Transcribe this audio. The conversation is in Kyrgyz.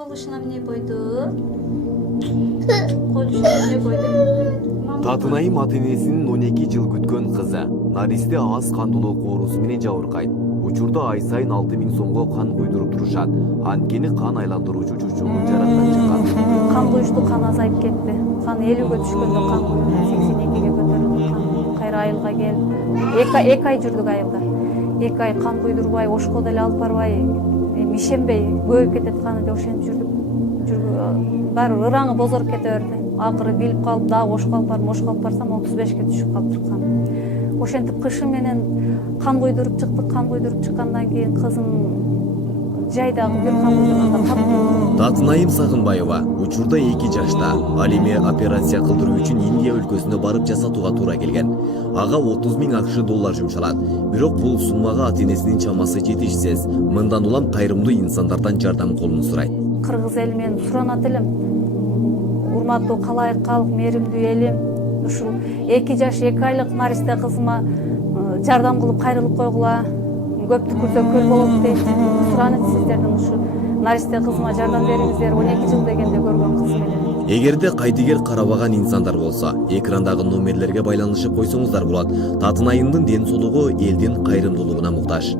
Колушуна эмне койду? Колушуна эмне койду? Татынайым ата-энесинин 12 жыл күткөн кызы. Наристе аз кандуулук оорусу менен жабыркайт. Учурда ай сайын 6000 сомго кан куйдуруп турушат. Анткени кан айландыруучу чурчугун жараттан чыккан. Кан куюшту кан азайып кетти. Кан 50-ге түшкөндө кан 82-ге көтөрүлдү. Кан кайра айылга келип, 2 ай жүрдүк айылда. 2 ай кан куйдурбай, ошко деле алып барбай, ишенбей көбөйүп кетет каны деп ошентип жүрдүк. Баары ыраңы бозоруп кете берди. Акыры билип калып, дагы ошко алып барсам 35-ге түшүп калыптыр кан. Ошентип кышы менен кан куйдуруп чыктык. Кан куйдуруп чыккандан кийин кызым жайдагы бир кан куйдурганда калып. Татынайым Сагынбаева учурда 2 жашта. Ал эми операция кылдыруу үчүн Индия өлкөсүнө барып жасатууга туура келген. Ага 30 000 акш доллар жумшалат. Бирок бул суммага ата-энесинин чамасы жетишсиз. Мындан улам кайрымдуу инсандардан жардам колун сурайт. Кыргыз эли менен суранат элем. Урматтуу калайык калк, мээримдүү элим, ушул 2 жаш 2 айлык наристе кызыма жардам кылып кайрылып койгула. Көптү көрсө көл болот дейт. Суранат сиздердин ушу наристе кызыма жардам бериңиздер. 12 жыл дегенде көргөн кыз менен. Эгерде кайдыгер карабаган инсандар болсо, экрандагы номерлерге байланышып койсоңуздар болот. Татынайымдын ден соолугу элдин кайрымдуулугуна муктаж.